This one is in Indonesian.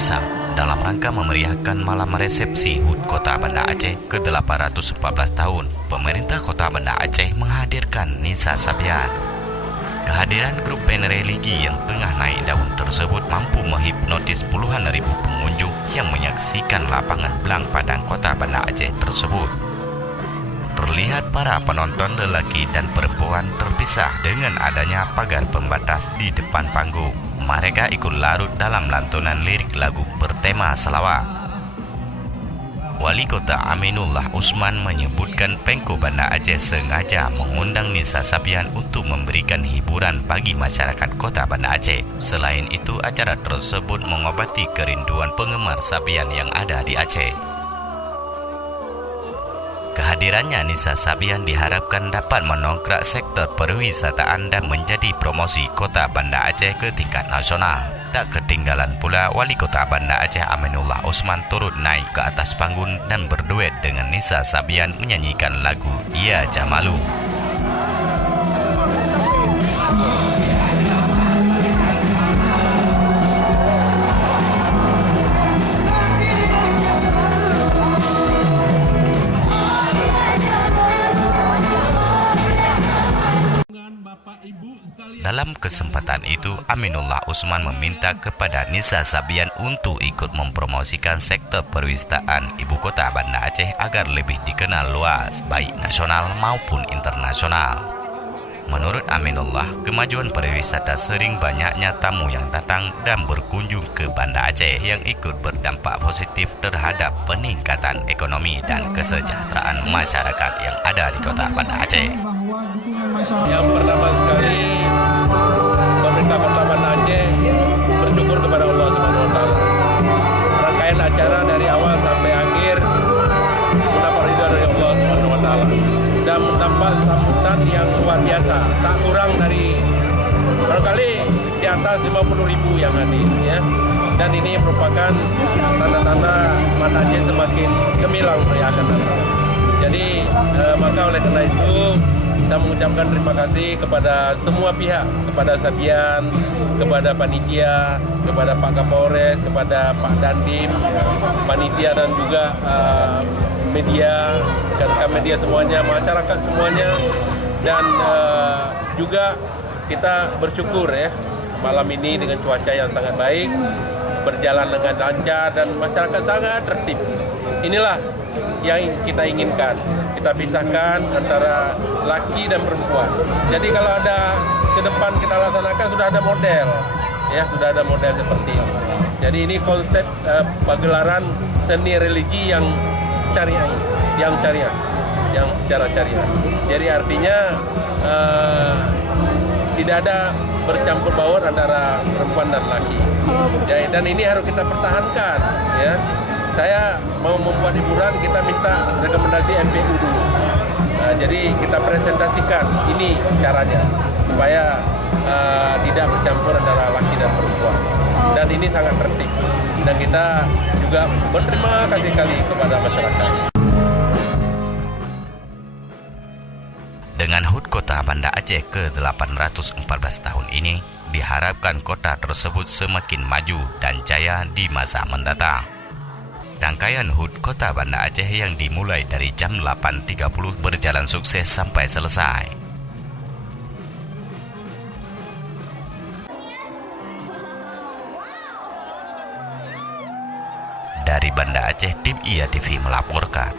biasa dalam rangka memeriahkan malam resepsi HUT Kota Banda Aceh ke-814 tahun. Pemerintah Kota Banda Aceh menghadirkan Nisa Sabian. Kehadiran grup band religi yang tengah naik daun tersebut mampu menghipnotis puluhan ribu pengunjung yang menyaksikan lapangan belang padang Kota Banda Aceh tersebut. Terlihat para penonton lelaki dan perempuan terpisah dengan adanya pagar pembatas di depan panggung. Mereka ikut larut dalam lantunan lirik lagu bertema selawat. Wali Kota Aminullah Usman menyebutkan Pemko Banda Aceh sengaja mengundang Nisa Sabian untuk memberikan hiburan bagi masyarakat Kota Banda Aceh. Selain itu, acara tersebut mengobati kerinduan penggemar Sabian yang ada di Aceh. Kehadirannya Nisa Sabian diharapkan dapat mendongkrak sektor perwisataan dan menjadi promosi Kota Banda Aceh ke tingkat nasional. Tak ketinggalan pula Wali Kota Banda Aceh Aminullah Usman turut naik ke atas panggung dan berduet dengan Nisa Sabian menyanyikan lagu Ia Jamalu. Dalam kesempatan itu, Aminullah Usman meminta kepada Nisa Sabian untuk ikut mempromosikan sektor perwisataan Ibu Kota Banda Aceh agar lebih dikenal luas, baik nasional maupun internasional. Menurut Aminullah, kemajuan pariwisata sering banyaknya tamu yang datang dan berkunjung ke Banda Aceh yang ikut berdampak positif terhadap peningkatan ekonomi dan kesejahteraan masyarakat yang ada di Kota Banda Aceh. Yang pertama sekali, pemerintah Kota Banda Aceh bersyukur kepada Allah Subhanahu wa Ta'ala. Rangkaian acara dari awal sampai akhir mendapat ridha dari Allah Subhanahu wa Ta'ala dan mendapat sambutan yang luar biasa, tak kurang dari barangkali di atas 50.000 yang hadir, ya. Dan ini merupakan tanda-tanda Banda Aceh semakin gemilang merayakan datang. Jadi maka oleh karena itu kita mengucapkan terima kasih kepada semua pihak, kepada Sabian, kepada panitia, kepada Pak Kapolres, kepada Pak Dandim, panitia dan juga media, rekan-rekan media semuanya, masyarakat semuanya, dan juga kita bersyukur ya malam ini dengan cuaca yang sangat baik, berjalan dengan lancar dan masyarakat sangat tertib. Inilah yang kita inginkan. Kita pisahkan antara laki dan perempuan. Jadi kalau ada ke depan kita laksanakan sudah ada model, ya sudah ada model seperti ini. Jadi ini konsep pagelaran seni religi yang syariah, yang secara syariah. Jadi artinya tidak ada bercampur baur antara perempuan dan laki. Ya, dan ini harus kita pertahankan, ya. Saya mau membuat hiburan, kita minta rekomendasi MPU dulu. Jadi kita presentasikan ini caranya supaya tidak bercampur antara laki dan perempuan. Dan ini sangat tertib. Dan kita juga berterima kasih sekali kepada masyarakat. Dengan HUT Kota Banda Aceh ke-814 tahun ini, diharapkan kota tersebut semakin maju dan jaya di masa mendatang. Rangkaian HUT Kota Banda Aceh yang dimulai dari jam 8.30 berjalan sukses sampai selesai. Dari Banda Aceh, tim IA TV melaporkan.